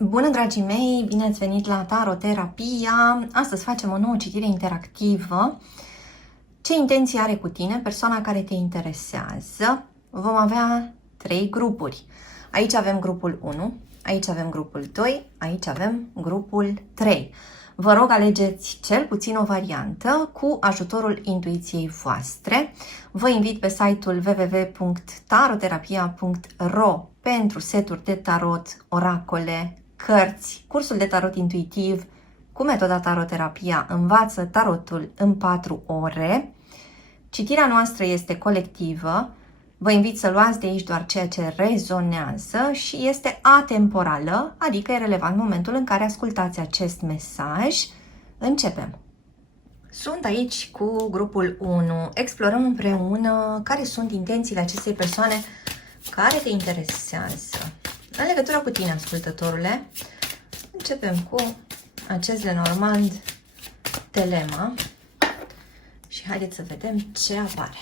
Bună, dragii mei! Bine ați venit la Taroterapia! Astăzi facem o nouă citire interactivă. Ce intenție are cu tine persoana care te interesează? Vom avea 3 grupuri. Aici avem grupul 1, aici avem grupul 2, aici avem grupul 3. Vă rog, alegeți cel puțin o variantă cu ajutorul intuiției voastre. Vă invit pe site-ul www.taroterapia.ro pentru seturi de tarot, oracole, cărți, cursul de tarot intuitiv cu metoda Taroterapia învață tarotul în 4 ore. Citirea noastră este colectivă. Vă invit să luați de aici doar ceea ce rezonează și este atemporală, adică e relevant momentul în care ascultați acest mesaj. Începem! Sunt aici cu grupul 1. Explorăm împreună care sunt intențiile acestei persoane care te interesează. În legătură cu tine, ascultătorule, începem cu acest Lenormand Telema și haideți să vedem ce apare.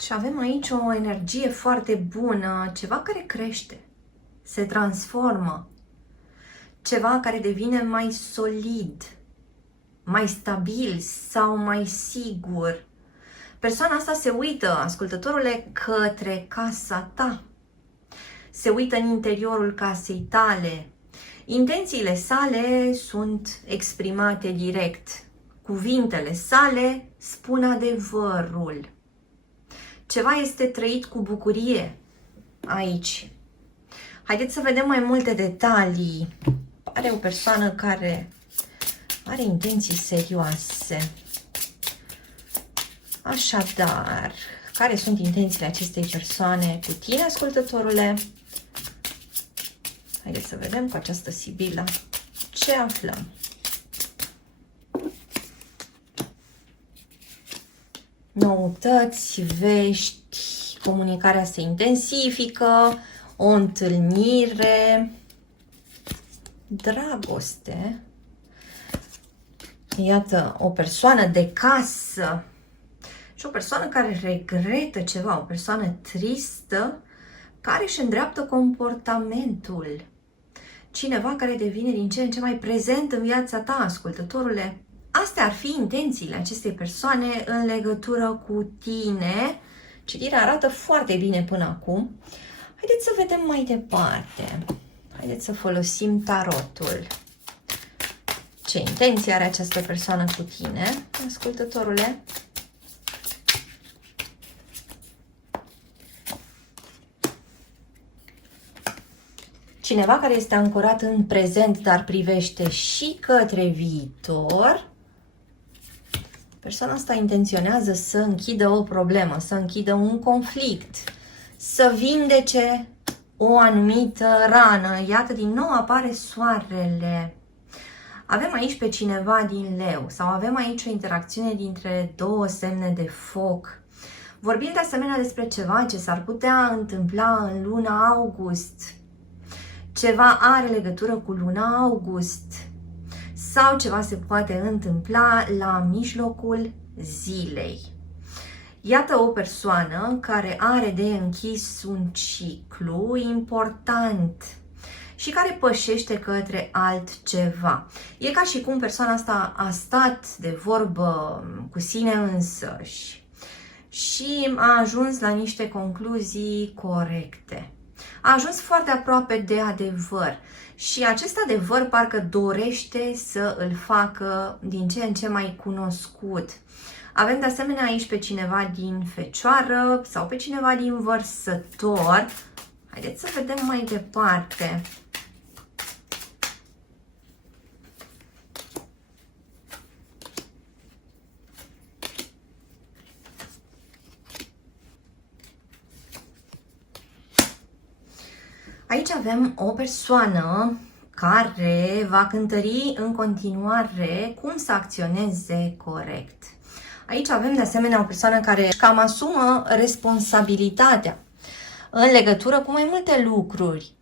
Și avem aici o energie foarte bună, ceva care crește, se transformă, ceva care devine mai solid, mai stabil sau mai sigur. Persoana asta se uită, ascultătorule, către casa ta. Se uită în interiorul casei tale. Intențiile sale sunt exprimate direct. Cuvintele sale spun adevărul. Ceva este trăit cu bucurie aici. Haideți să vedem mai multe detalii. Are o persoană care are intenții serioase. Așadar, care sunt intențiile acestei persoane cu tine, ascultătorule? Haideți să vedem cu această Sibila ce aflăm. Noutăți, vești, comunicarea se intensifică, o întâlnire, dragoste. Iată, o persoană de casă și o persoană care regretă ceva, o persoană tristă care își îndreaptă comportamentul. Cineva care devine din ce în ce mai prezent în viața ta, ascultătorule. Astea ar fi intențiile acestei persoane în legătură cu tine. Citirea arată foarte bine până acum. Haideți să vedem mai departe. Haideți să folosim tarotul. Ce intenție are această persoană cu tine, ascultătorule? Cineva care este ancorat în prezent, dar privește și către viitor. Persoana asta intenționează să închidă o problemă, să închidă un conflict, să vindece o anumită rană. Iată, din nou apare soarele. Avem aici pe cineva din Leu sau avem aici o interacțiune dintre două semne de foc. Vorbim de asemenea despre ceva ce s-ar putea întâmpla în luna august. Ceva are legătură cu luna august sau ceva se poate întâmpla la mijlocul zilei. Iată o persoană care are de închis un ciclu important și care pășește către altceva. E ca și cum persoana asta a stat de vorbă cu sine însăși și a ajuns la niște concluzii corecte. A ajuns foarte aproape de adevăr și acest adevăr parcă dorește să îl facă din ce în ce mai cunoscut. Avem de asemenea aici pe cineva din Fecioară sau pe cineva din Vărsător. Haideți să vedem mai departe. Aici avem o persoană care va cântări în continuare cum să acționeze corect. Aici avem de asemenea o persoană care cam asumă responsabilitatea în legătură cu mai multe lucruri.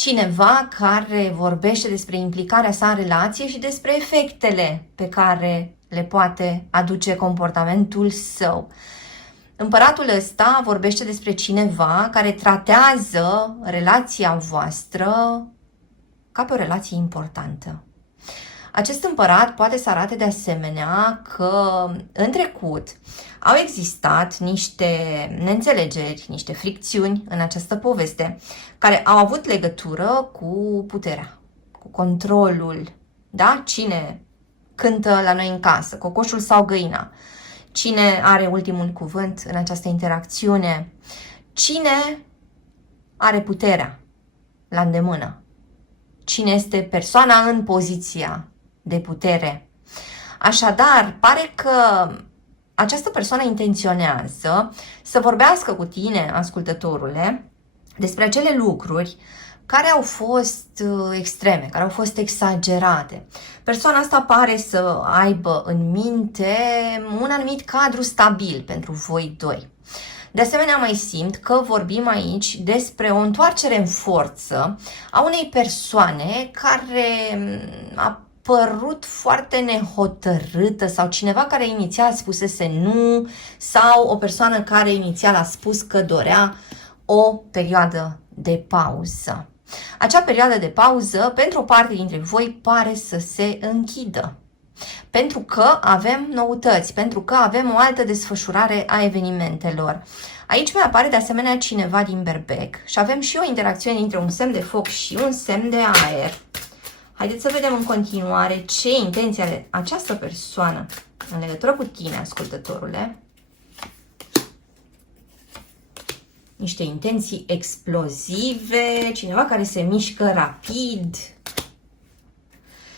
cineva care vorbește despre implicarea sa în relație și despre efectele pe care le poate aduce comportamentul său. Împăratul ăsta vorbește despre cineva care tratează relația voastră ca pe o relație importantă. Acest împărat poate să arate de asemenea că în trecut au existat niște neînțelegeri, niște fricțiuni în această poveste care au avut legătură cu puterea, cu controlul, da? Cine cântă la noi în casă, cocoșul sau găina? Cine are ultimul cuvânt în această interacțiune? Cine are puterea la îndemână? Cine este persoana în poziția de putere? Așadar, pare că această persoană intenționează să vorbească cu tine, ascultătorule, despre acele lucruri care au fost extreme, care au fost exagerate. Persoana asta pare să aibă în minte un anumit cadru stabil pentru voi doi. De asemenea, mai simt că vorbim aici despre o întoarcere în forță a unei persoane care a părut foarte nehotărâtă sau cineva care inițial spusese nu sau o persoană care inițial a spus că dorea o perioadă de pauză. Acea perioadă de pauză, pentru o parte dintre voi, pare să se închidă. Pentru că avem noutăți, pentru că avem o altă desfășurare a evenimentelor. Aici mi apare de asemenea cineva din berbec și avem și o interacțiune între un semn de foc și un semn de aer. Haideți să vedem în continuare ce intenție are această persoană în legătură cu tine, ascultătorule. Niște intenții explozive, cineva care se mișcă rapid.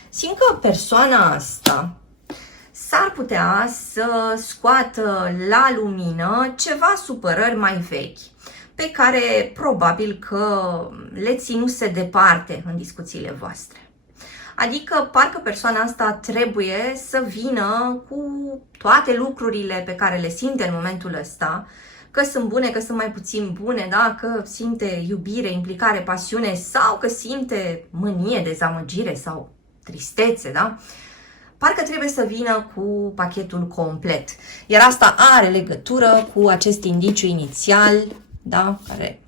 Simt că persoana asta s-ar putea să scoată la lumină ceva supărări mai vechi, pe care probabil că le ținuse departe în discuțiile voastre. Adică parcă persoana asta trebuie să vină cu toate lucrurile pe care le simte în momentul ăsta, că sunt bune, că sunt mai puțin bune, da? Că simte iubire, implicare, pasiune sau că simte mânie, dezamăgire sau tristețe, da? Parcă trebuie să vină cu pachetul complet. Iar asta are legătură cu acest indiciu inițial, da? Care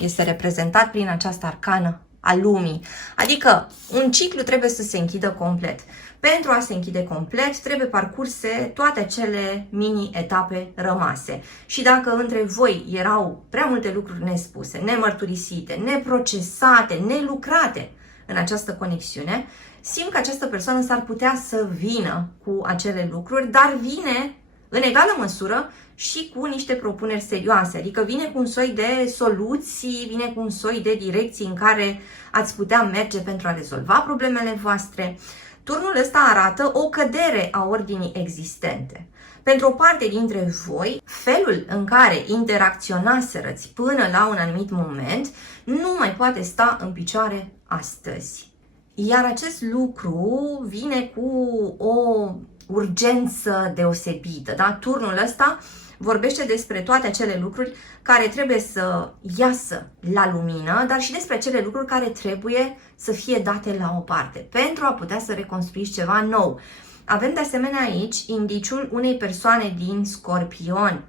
este reprezentat prin această arcană a lumii. Adică un ciclu trebuie să se închidă complet. Pentru a se închide complet, trebuie parcurse toate acele mini-etape rămase. Și dacă între voi erau prea multe lucruri nespuse, nemărturisite, neprocesate, nelucrate în această conexiune, simt că această persoană s-ar putea să vină cu acele lucruri, dar vine în egală măsură și cu niște propuneri serioase. Adică vine cu un soi de soluții, vine cu un soi de direcții în care ați putea merge pentru a rezolva problemele voastre. Turnul ăsta arată o cădere a ordinii existente. Pentru o parte dintre voi, felul în care interacționaserăți până la un anumit moment nu mai poate sta în picioare astăzi. Iar acest lucru vine cu o urgență deosebită. Da? Turnul ăsta vorbește despre toate acele lucruri care trebuie să iasă la lumină, dar și despre acele lucruri care trebuie să fie date la o parte pentru a putea să reconstruiți ceva nou. Avem de asemenea aici indiciul unei persoane din Scorpion.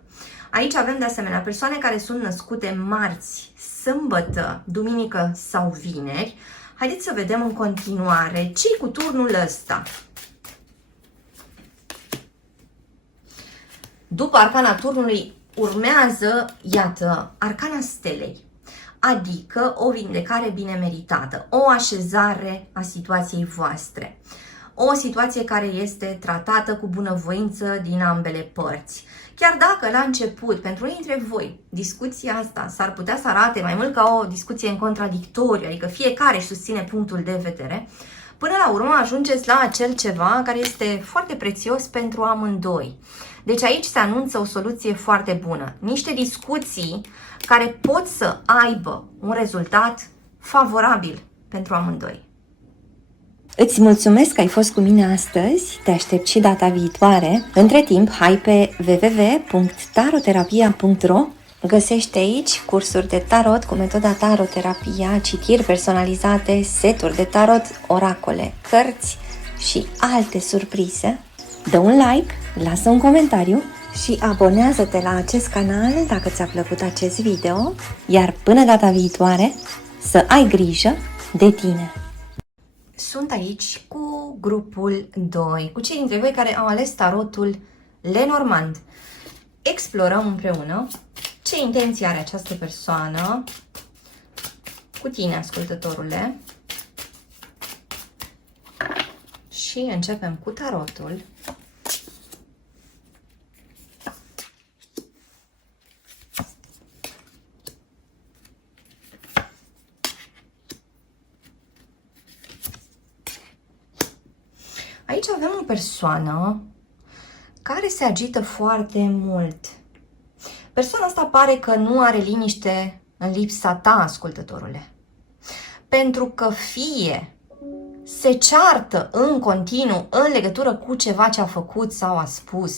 Aici avem de asemenea persoane care sunt născute marți, sâmbătă, duminică sau vineri. Haideți să vedem în continuare ce-i cu turnul ăsta. După arcana turnului urmează, iată, arcana stelei, adică o vindecare bine meritată, o așezare a situației voastre, o situație care este tratată cu bunăvoință din ambele părți. Chiar dacă la început, pentru unii dintre voi, discuția asta s-ar putea să arate mai mult ca o discuție în contradictoriu, adică fiecare își susține punctul de vedere, până la urmă ajungeți la acel ceva care este foarte prețios pentru amândoi. Deci aici se anunță o soluție foarte bună. Niște discuții care pot să aibă un rezultat favorabil pentru amândoi. Îți mulțumesc că ai fost cu mine astăzi, te aștept și data viitoare. Între timp, hai pe www.taroterapia.ro Găsește aici cursuri de tarot cu metoda taroterapia, citiri personalizate, seturi de tarot, oracole, cărți și alte surprize. Dă un like, lasă un comentariu și abonează-te la acest canal dacă ți-a plăcut acest video, iar până data viitoare să ai grijă de tine! Sunt aici cu grupul 2, cu cei dintre voi care au ales tarotul Lenormand. Explorăm împreună ce intenție are această persoană cu tine, ascultătorule. Și începem cu tarotul. Aici avem o persoană care se agită foarte mult. Persoana asta pare că nu are liniște în lipsa ta, ascultătorule. Pentru că fie se ceartă în continuu în legătură cu ceva ce a făcut sau a spus,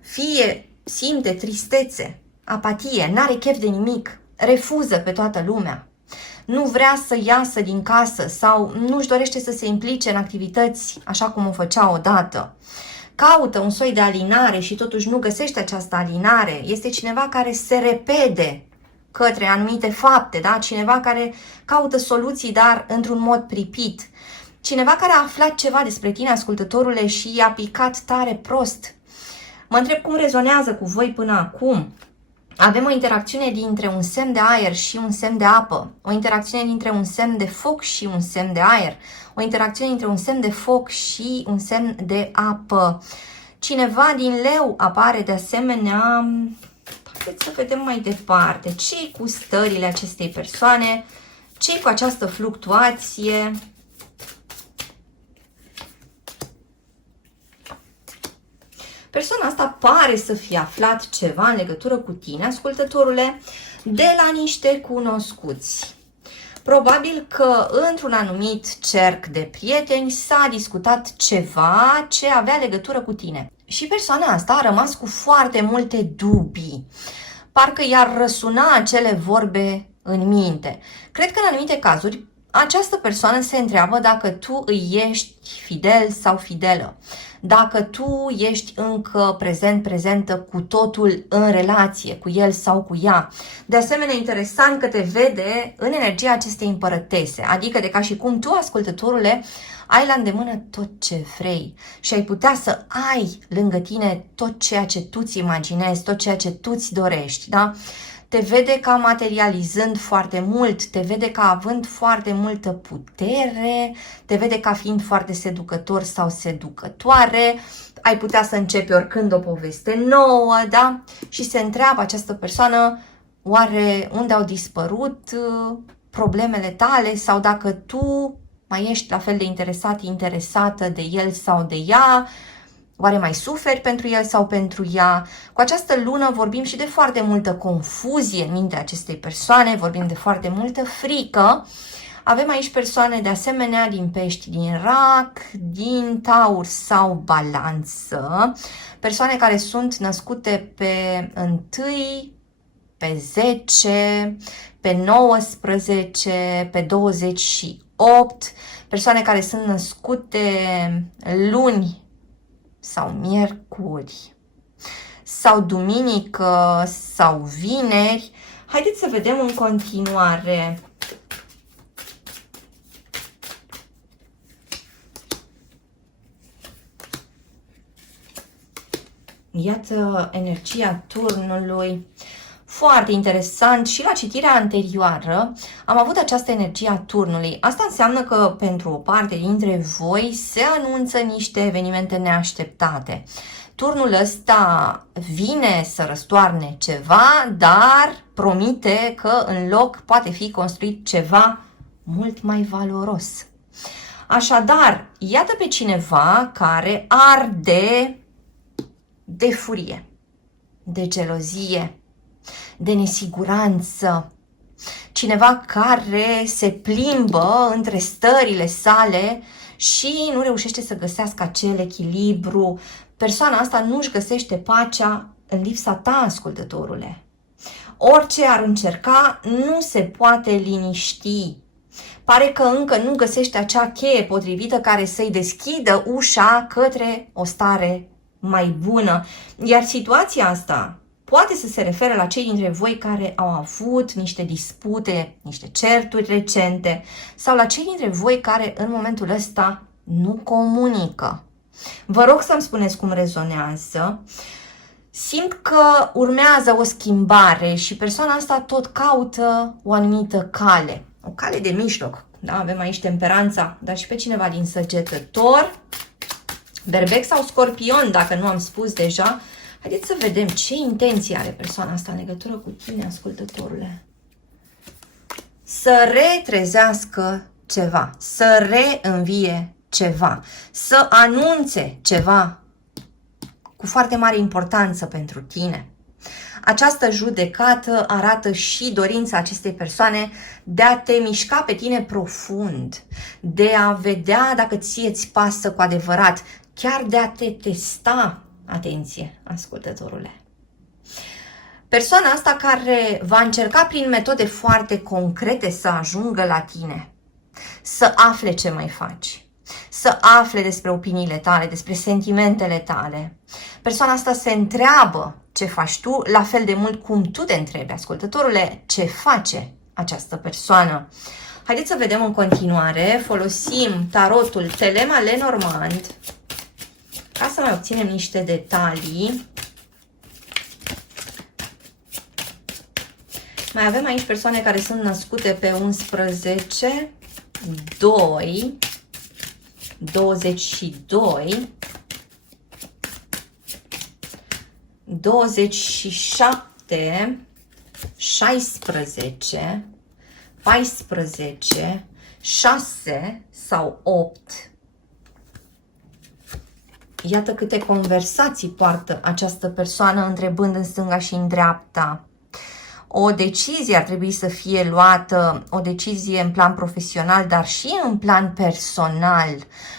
fie simte tristețe, apatie, n-are chef de nimic, refuză pe toată lumea, nu vrea să iasă din casă sau nu-și dorește să se implice în activități așa cum o făcea odată. Caută un soi de alinare și totuși nu găsește această alinare. Este cineva care se repede către anumite fapte, da? Cineva care caută soluții, dar într-un mod pripit. Cineva care a aflat ceva despre tine, ascultătorule, și i-a picat tare prost. Mă întreb cum rezonează cu voi până acum. Avem o interacțiune dintre un semn de aer și un semn de apă, o interacțiune dintre un semn de foc și un semn de aer, o interacțiune dintre un semn de foc și un semn de apă. Cineva din leu apare de asemenea. Haideți să vedem mai departe. Ce-i cu stările acestei persoane? Ce-i cu această fluctuație? Persoana asta pare să fie aflat ceva în legătură cu tine, ascultătorule, de la niște cunoscuți. Probabil că într-un anumit cerc de prieteni s-a discutat ceva ce avea legătură cu tine. Și persoana asta a rămas cu foarte multe dubii. Parcă i-ar răsuna acele vorbe în minte. Cred că în anumite cazuri această persoană se întreabă dacă tu îi ești fidel sau fidelă. Dacă tu ești încă prezentă cu totul în relație cu el sau cu ea. De asemenea, interesant că te vede în energia acestei împărătese, adică de ca și cum tu, ascultătorule, ai la îndemână tot ce vrei și ai putea să ai lângă tine tot ceea ce tu ți imaginezi, tot ceea ce tu ți dorești, da? Te vede ca materializând foarte mult, te vede ca având foarte multă putere, te vede ca fiind foarte seducător sau seducătoare, ai putea să începi oricând o poveste nouă, da? Și se întreabă această persoană, oare unde au dispărut problemele tale sau dacă tu mai ești la fel de interesată de el sau de ea, oare mai suferi pentru el sau pentru ea? Cu această lună vorbim și de foarte multă confuzie în mintea acestei persoane, vorbim de foarte multă frică. Avem aici persoane de asemenea din pești, din rac, din taur sau balanță, persoane care sunt născute pe 1, pe 10, pe 19, pe 28, persoane care sunt născute luni sau miercuri, sau duminică, sau vineri. Haideți să vedem în continuare. Iată energia turnului. Foarte interesant, și la citirea anterioară am avut această energie a turnului. Asta înseamnă că pentru o parte dintre voi se anunță niște evenimente neașteptate. Turnul ăsta vine să răstoarne ceva, dar promite că în loc poate fi construit ceva mult mai valoros. Așadar, iată pe cineva care arde de furie, de gelozie, de nesiguranță, cineva care se plimbă între stările sale și nu reușește să găsească acel echilibru. Persoana asta nu își găsește pacea în lipsa ta, ascultătorule. Orice ar încerca, nu se poate liniști. Pare că încă nu găsește acea cheie potrivită care să-i deschidă ușa către o stare mai bună. Iar situația asta poate să se refere la cei dintre voi care au avut niște dispute, niște certuri recente, sau la cei dintre voi care în momentul ăsta nu comunică. Vă rog să-mi spuneți cum rezonează. Simt că urmează o schimbare și persoana asta tot caută o anumită cale. O cale de mijloc. Da? Avem aici temperanța, dar și pe cineva din săgetător, berbec sau scorpion, dacă nu am spus deja. Haideți să vedem ce intenție are persoana asta în legătură cu tine, ascultătorule. Să retrezească ceva, să reînvie ceva, să anunțe ceva cu foarte mare importanță pentru tine. Această judecată arată și dorința acestei persoane de a te mișca pe tine profund, de a vedea dacă ție îți pasă cu adevărat, chiar de a te testa. Atenție, ascultătorule. Persoana asta care va încerca prin metode foarte concrete să ajungă la tine, să afle ce mai faci, să afle despre opiniile tale, despre sentimentele tale. Persoana asta se întreabă ce faci tu, la fel de mult cum tu te întrebi, ascultătorule, ce face această persoană. Haideți să vedem în continuare, folosim tarotul Telema Lenormand ca să mai obținem niște detalii. Mai avem aici persoane care sunt născute pe 11, 2, 22, 27, 16, 14, 6 sau 8. Iată câte conversații poartă această persoană întrebând în stânga și în dreapta. O decizie ar trebui să fie luată, o decizie în plan profesional, dar și în plan personal.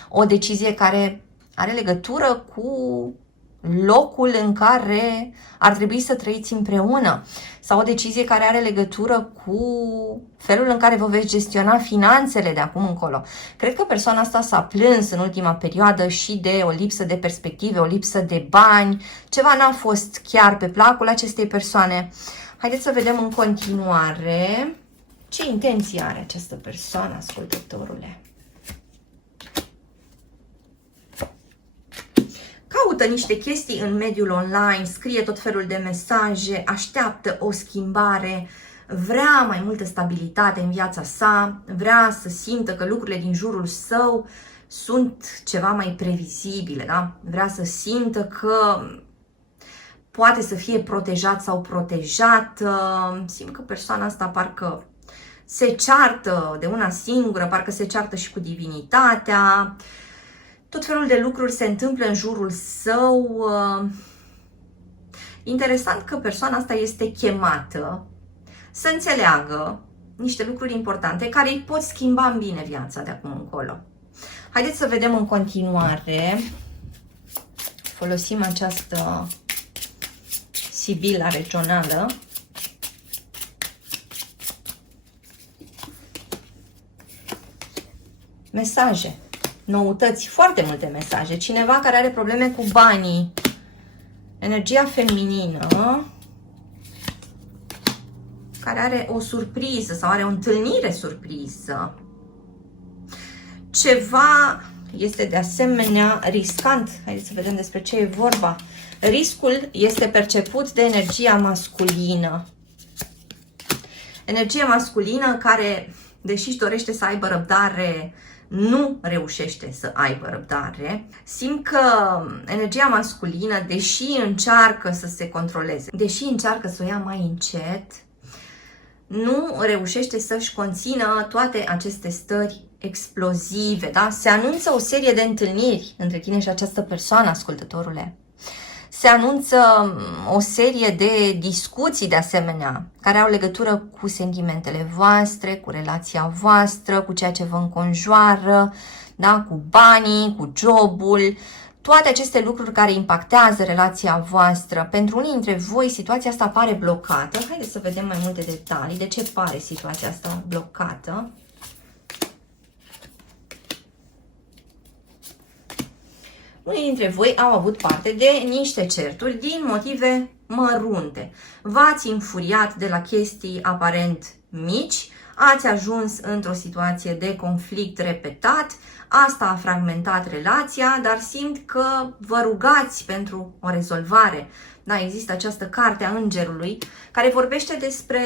O decizie care are legătură cu locul în care ar trebui să trăiți împreună. Sau o decizie care are legătură cu felul în care vă veți gestiona finanțele de acum încolo. Cred că persoana asta s-a plâns în ultima perioadă și de o lipsă de perspective, o lipsă de bani. Ceva n-a fost chiar pe placul acestei persoane. Haideți să vedem în continuare ce intenție are această persoană, ascultătorule. Caută niște chestii în mediul online, scrie tot felul de mesaje, așteaptă o schimbare, vrea mai multă stabilitate în viața sa, vrea să simtă că lucrurile din jurul său sunt ceva mai previzibile, da? Vrea să simtă că poate să fie protejat sau protejată. Simt că persoana asta parcă se ceartă de una singură, parcă se ceartă și cu divinitatea. Tot felul de lucruri se întâmplă în jurul său. Interesant că persoana asta este chemată să înțeleagă niște lucruri importante care îi pot schimba în bine viața de acum încolo. Haideți să vedem în continuare. Folosim această Sibila regională. Mesaje, noutăți, foarte multe mesaje. Cineva care are probleme cu banii, energia feminină, care are o surpriză sau are o întâlnire surpriză. Ceva este de asemenea riscant. Haideți să vedem despre ce e vorba. Riscul este perceput de energia masculină. Energia masculină care, deși își dorește să aibă răbdare, nu reușește să aibă răbdare. Simt că energia masculină, deși încearcă să se controleze, deși încearcă să o ia mai încet, nu reușește să-și conțină toate aceste stări explozive. Da? Se anunță o serie de întâlniri între tine și această persoană, ascultătorule. Se anunță o serie de discuții de asemenea, care au legătură cu sentimentele voastre, cu relația voastră, cu ceea ce vă înconjoară, da? Cu banii, cu jobul. toate aceste lucruri care impactează relația voastră. Pentru unii dintre voi situația asta pare blocată. Haideți să vedem mai multe detalii. De ce pare situația asta blocată? Unii dintre voi au avut parte de niște certuri din motive mărunte. V-ați înfuriat de la chestii aparent mici, ați ajuns într-o situație de conflict repetat, asta a fragmentat relația, dar simt că vă rugați pentru o rezolvare. Da, există această carte a Îngerului care vorbește despre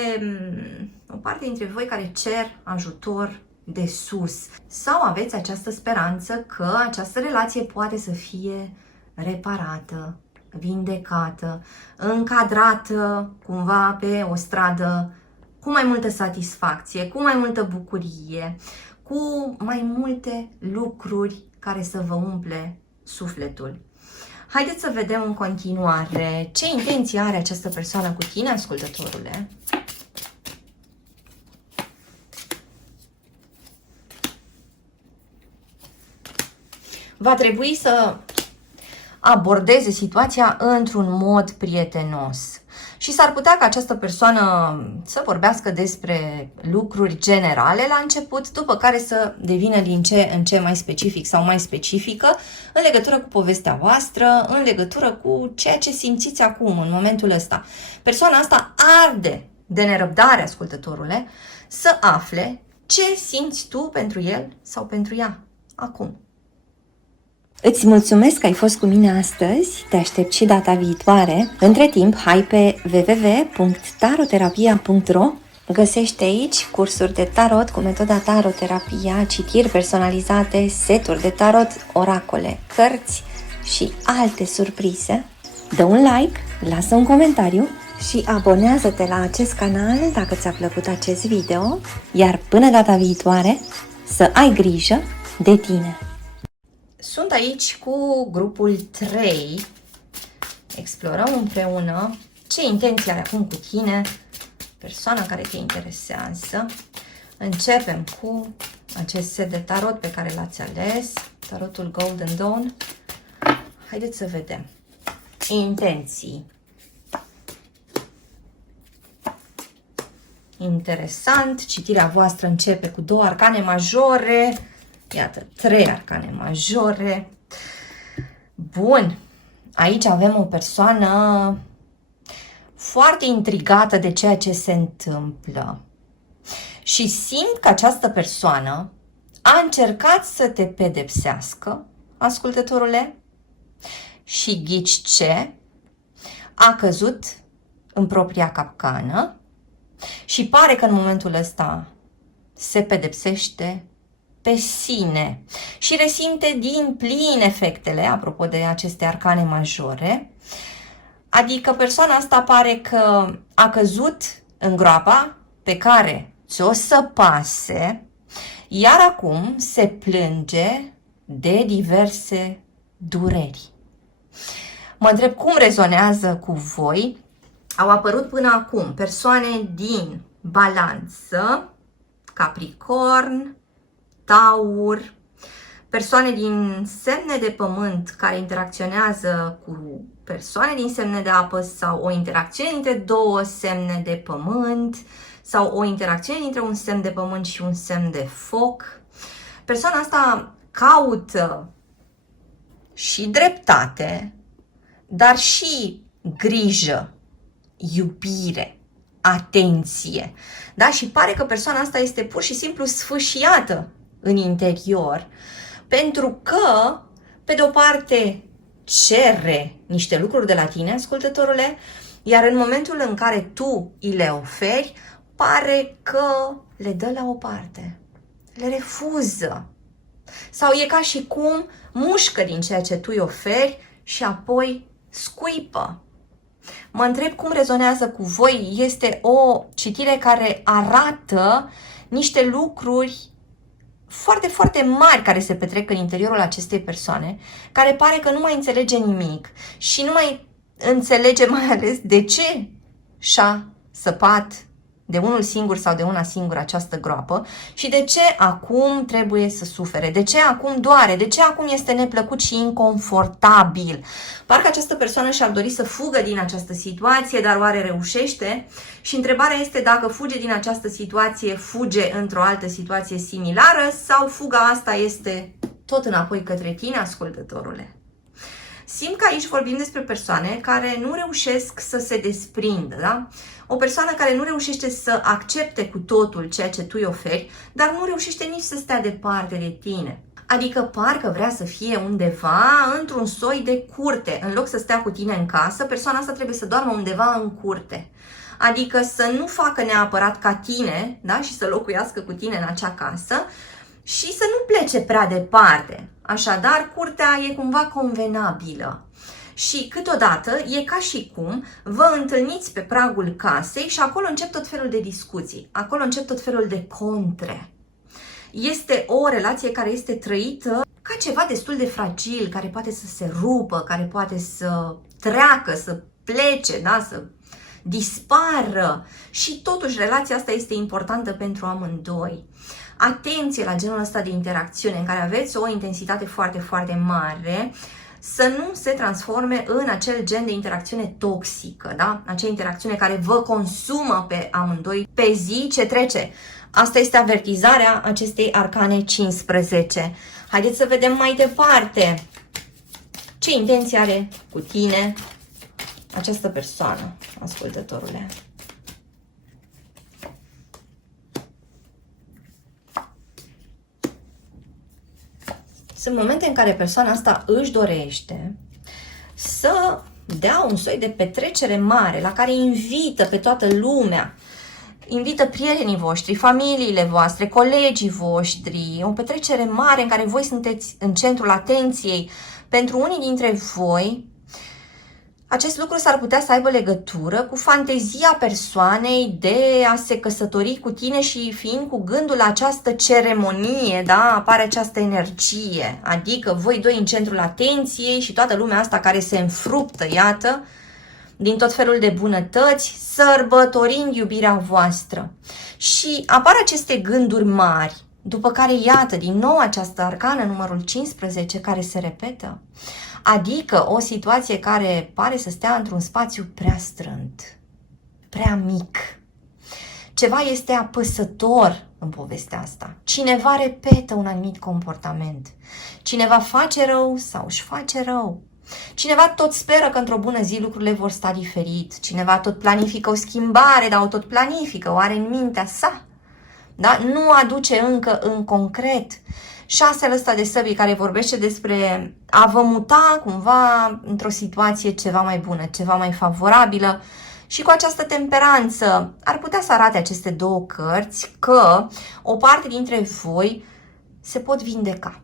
o parte dintre voi care cer ajutor de sus. Sau aveți această speranță că această relație poate să fie reparată, vindecată, încadrată cumva pe o stradă cu mai multă satisfacție, cu mai multă bucurie, cu mai multe lucruri care să vă umple sufletul. Haideți să vedem în continuare ce intenție are această persoană cu tine, ascultătorule. Va trebui să abordeze situația într-un mod prietenos. Și s-ar putea ca această persoană să vorbească despre lucruri generale la început, după care să devină din ce în ce mai specific sau mai specifică în legătură cu povestea voastră, în legătură cu ceea ce simțiți acum, în momentul ăsta. Persoana asta arde de nerăbdare, ascultătorule, să afle ce simți tu pentru el sau pentru ea acum. Îți mulțumesc că ai fost cu mine astăzi, te aștept și data viitoare. Între timp, hai pe www.taroterapia.ro. Găsești aici cursuri de tarot cu metoda taroterapia, citiri personalizate, seturi de tarot, oracole, cărți și alte surprize. Dă un like, lasă un comentariu și abonează-te la acest canal dacă ți-a plăcut acest video, iar până data viitoare, să ai grijă de tine! Sunt aici cu grupul 3. Explorăm împreună ce intenție are acum cu tine persoana care te interesează. Începem cu acest set de tarot pe care l-ați ales, tarotul Golden Dawn. Haideți să vedem. Intenții. Interesant, citirea voastră începe cu 2 arcane majore. Iată, 3 arcane majore. Bun. Aici avem o persoană foarte intrigată de ceea ce se întâmplă. Și simt că această persoană a încercat să te pedepsească, ascultătorule, și ghici ce? A căzut în propria capcană și pare că în momentul ăsta se pedepsește pe sine și resimte din plin efectele, apropo de aceste arcane majore, adică persoana asta pare că a căzut în groapa pe care ți-o săpase, iar acum se plânge de diverse dureri. Mă întreb cum rezonează cu voi. Au apărut până acum persoane din Balanță, Capricorn, Taur, persoane din semne de pământ care interacționează cu persoane din semne de apă sau o interacțiune între 2 semne de pământ sau o interacțiune între un semn de pământ și un semn de foc. Persoana asta caută și dreptate, dar și grijă, iubire, atenție. Da? Și pare că persoana asta este pur și simplu sfâșiată în interior, pentru că, pe de o parte, cere niște lucruri de la tine, ascultătorule, iar în momentul în care tu îi le oferi, pare că le dă la o parte, le refuză. Sau e ca și cum mușcă din ceea ce tu îi oferi și apoi scuipă. Mă întreb cum rezonează cu voi. Este o citire care arată niște lucruri foarte, foarte mari care se petrec în interiorul acestei persoane, care pare că nu mai înțelege nimic și nu mai înțelege mai ales de ce și-a săpat de unul singur sau de una singură această groapă și de ce acum trebuie să sufere, de ce acum doare, de ce acum este neplăcut și inconfortabil. Parcă această persoană și-ar dori să fugă din această situație, dar oare reușește? Și întrebarea este dacă fuge din această situație, fuge într-o altă situație similară sau fuga asta este tot înapoi către tine, ascultătorule. Simt că aici vorbim despre persoane care nu reușesc să se desprindă, da? O persoană care nu reușește să accepte cu totul ceea ce tu îi oferi, dar nu reușește nici să stea departe de tine. Adică parcă vrea să fie undeva într-un soi de curte. În loc să stea cu tine în casă, persoana asta trebuie să doarmă undeva în curte. Adică să nu facă neapărat ca tine, da? Și să locuiască cu tine în acea casă și să nu plece prea departe. Așadar, curtea e cumva convenabilă. Și câteodată e ca și cum vă întâlniți pe pragul casei și acolo încep tot felul de discuții, acolo încep tot felul de contre. Este o relație care este trăită ca ceva destul de fragil, care poate să se rupă, care poate să treacă, să plece, da? Să dispară. Și totuși relația asta este importantă pentru amândoi. Atenție la genul ăsta de interacțiune în care aveți o intensitate foarte, foarte mare, să nu se transforme în acel gen de interacțiune toxică, da? Acea interacțiune care vă consumă pe amândoi pe zi ce trece. Asta este avertizarea acestei arcane 15. Haideți să vedem mai departe ce intenție are cu tine această persoană, ascultătorule. Sunt momente în care persoana asta își dorește să dea un soi de petrecere mare la care invită pe toată lumea. Invită prietenii voștri, familiile voastre, colegii voștri, o petrecere mare în care voi sunteți în centrul atenției. Pentru unii dintre voi, acest lucru s-ar putea să aibă legătură cu fantezia persoanei de a se căsători cu tine și fiind cu gândul la această ceremonie, da, apare această energie, adică voi doi în centrul atenției și toată lumea asta care se înfruptă, iată, din tot felul de bunătăți, sărbătorind iubirea voastră. Și apar aceste gânduri mari, după care, iată, din nou această arcană, numărul 15, care se repetă. Adică o situație care pare să stea într-un spațiu prea strânt, prea mic. Ceva este apăsător în povestea asta. Cineva repetă un anumit comportament. Cineva face rău sau își face rău. Cineva tot speră că într-o bună zi lucrurile vor sta diferit. Cineva tot planifică o schimbare, dar o tot planifică, o are în mintea sa. Da? Nu aduce încă în concret. Șasele ăsta de săbii care vorbește despre a vă muta cumva într-o situație ceva mai bună, ceva mai favorabilă. Și cu această temperanță ar putea să arate aceste două cărți că o parte dintre voi se pot vindeca.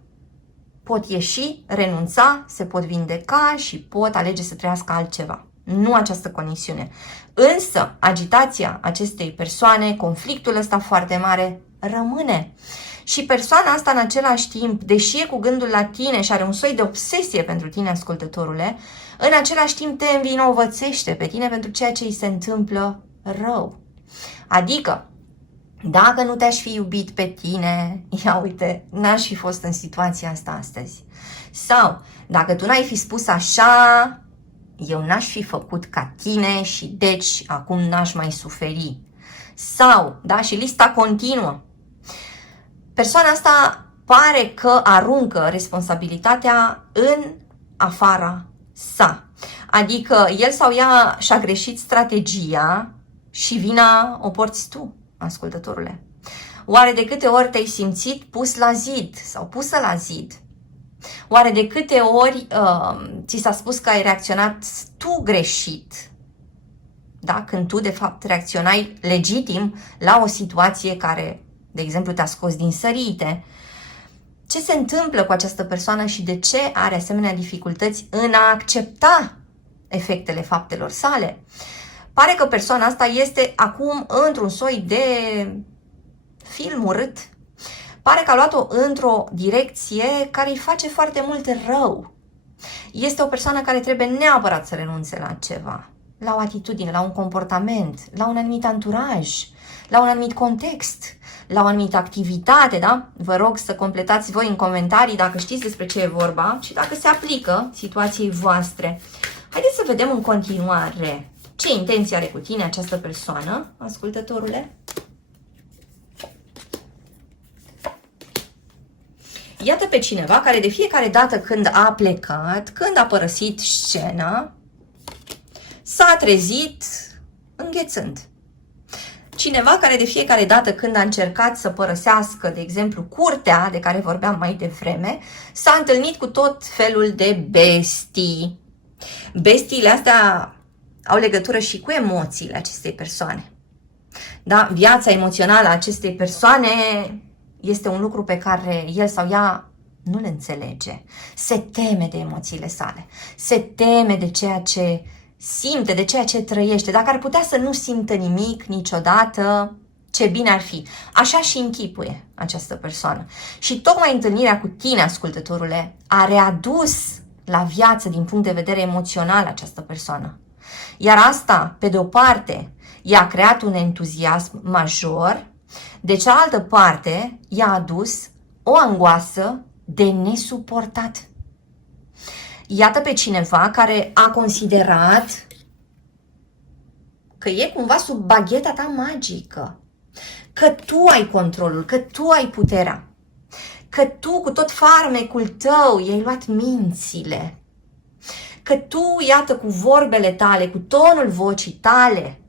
Pot ieși, renunța, se pot vindeca și pot alege să trăiască altceva. Nu această conexiune. Însă, agitația acestei persoane, conflictul ăsta foarte mare, rămâne. Și persoana asta în același timp, deși e cu gândul la tine și are un soi de obsesie pentru tine, ascultătorule, în același timp te învinovățește pe tine pentru ceea ce îi se întâmplă rău. Adică, dacă nu te-aș fi iubit pe tine, ia uite, n-aș fi fost în situația asta astăzi. Sau, dacă tu n-ai fi spus așa, eu n-aș fi făcut ca tine și deci acum n-aș mai suferi. Sau, da, și lista continuă. Persoana asta pare că aruncă responsabilitatea în afara sa. Adică el sau ea și-a greșit strategia și vina o porți tu, ascultătorule. Oare de câte ori te-ai simțit pus la zid sau pusă la zid? Oare de câte ori ți s-a spus că ai reacționat tu greșit? Da? Când tu de fapt reacționai legitim la o situație care, de exemplu, te-a scos din sărite. Ce se întâmplă cu această persoană și de ce are asemenea dificultăți în a accepta efectele faptelor sale? Pare că persoana asta este acum într-un soi de film urât. Pare că a luat-o într-o direcție care îi face foarte mult rău. Este o persoană care trebuie neapărat să renunțe la ceva. la o atitudine, la un comportament, la un anumit anturaj, la un anumit context, la o anumită activitate, da? Vă rog să completați voi în comentarii dacă știți despre ce e vorba și dacă se aplică situației voastre. Haideți să vedem în continuare ce intenție are cu tine această persoană, ascultătorule. Iată pe cineva care de fiecare dată când a plecat, când a părăsit scena, s-a trezit înghețând. Cineva care de fiecare dată când a încercat să părăsească, de exemplu, curtea de care vorbeam mai devreme, s-a întâlnit cu tot felul de bestii. Bestiile astea au legătură și cu emoțiile acestei persoane. Da? Viața emoțională a acestei persoane este un lucru pe care el sau ea nu le înțelege. Se teme de emoțiile sale, se teme de ceea ce simte, de ceea ce trăiește. Dacă ar putea să nu simtă nimic niciodată, ce bine ar fi. Așa și închipuie această persoană. Și tocmai întâlnirea cu tine, ascultătorule, a readus la viață din punct de vedere emoțional această persoană. Iar asta, pe de o parte, i-a creat un entuziasm major, de cealaltă parte, i-a adus o angoasă de nesuportat. Iată pe cineva care a considerat că e cumva sub bagheta ta magică, că tu ai controlul, că tu ai puterea, că tu cu tot farmecul tău i-ai luat mințile, că tu, iată, cu vorbele tale, cu tonul vocii tale,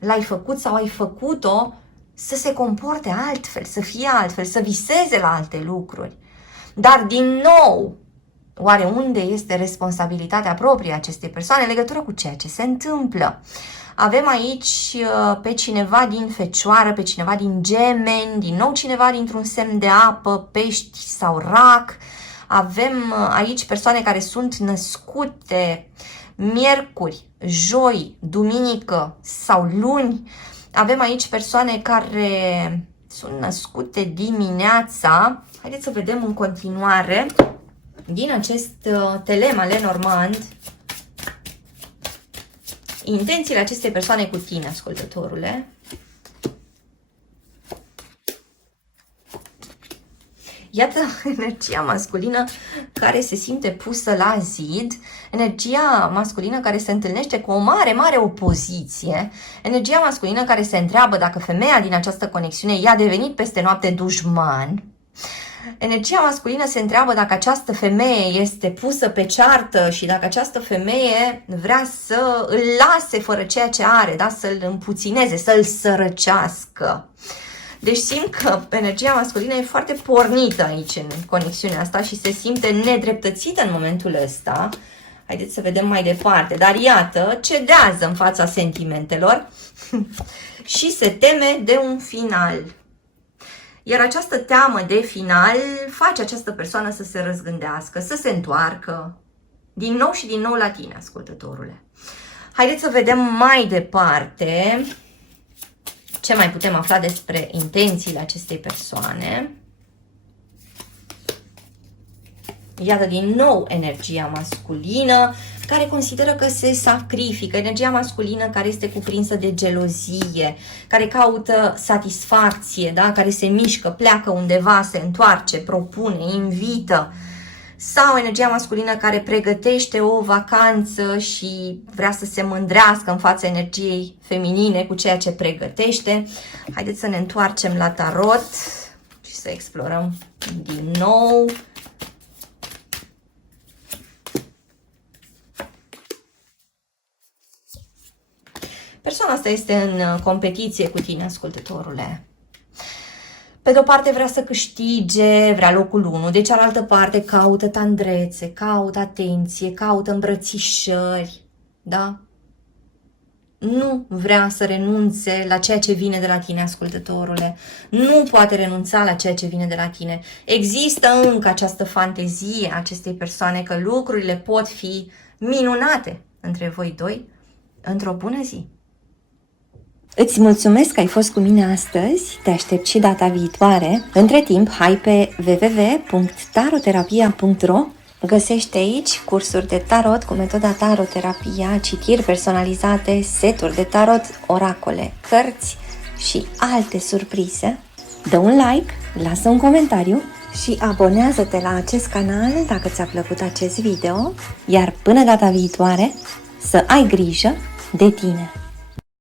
l-ai făcut sau ai făcut-o să se comporte altfel, să fie altfel, să viseze la alte lucruri. Dar, din nou, oare unde este responsabilitatea proprie a acestei persoane în legătură cu ceea ce se întâmplă? Avem aici pe cineva din Fecioară, pe cineva din Gemeni, din nou cineva dintr-un semn de apă, Pești sau Rac. Avem aici persoane care sunt născute miercuri, joi, duminică sau luni. Avem aici persoane care sunt născute dimineața. Haideți să vedem în continuare din acest telem al Lenormand intențiile acestei persoane cu tine, ascultătorule. Iată energia masculină care se simte pusă la zid, energia masculină care se întâlnește cu o mare, mare opoziție, energia masculină care se întreabă dacă femeia din această conexiune i-a devenit peste noapte dușman. Energia masculină se întreabă dacă această femeie este pusă pe ceartă și dacă această femeie vrea să îl lase fără ceea ce are, da? Să-l împuțineze, să-l sărăcească. Deci simt că energia masculină e foarte pornită aici în conexiunea asta și se simte nedreptățită în momentul ăsta. Haideți să vedem mai departe. Dar iată, cedează în fața sentimentelor și se teme de un final. Iar această teamă de final face această persoană să se răzgândească, să se întoarcă din nou și din nou la tine, ascultătorule. Haideți să vedem mai departe ce mai putem afla despre intențiile acestei persoane. Iată din nou energia masculină care consideră că se sacrifică, energia masculină care este cuprinsă de gelozie, care caută satisfacție, da? Care se mișcă, pleacă undeva, se întoarce, propune, invită. Sau energia masculină care pregătește o vacanță și vrea să se mândrească în fața energiei feminine cu ceea ce pregătește. Haideți să ne întoarcem la tarot și să explorăm din nou. Persoana asta este în competiție cu tine, ascultătorule. Pe de o parte vrea să câștige, vrea locul 1, de cealaltă parte caută tandrețe, caută atenție, caută îmbrățișări, da? Nu vrea să renunțe la ceea ce vine de la tine, ascultătorule. Nu poate renunța la ceea ce vine de la tine. Există încă această fantezie a acestei persoane că lucrurile pot fi minunate între voi doi într-o bună zi. Îți mulțumesc că ai fost cu mine astăzi, te aștept și data viitoare. Între timp, hai pe www.taroterapia.ro Găsește aici cursuri de tarot cu metoda taroterapia, citiri personalizate, seturi de tarot, oracole, cărți și alte surprize. Dă un like, lasă un comentariu și abonează-te la acest canal dacă ți-a plăcut acest video, iar până data viitoare să ai grijă de tine!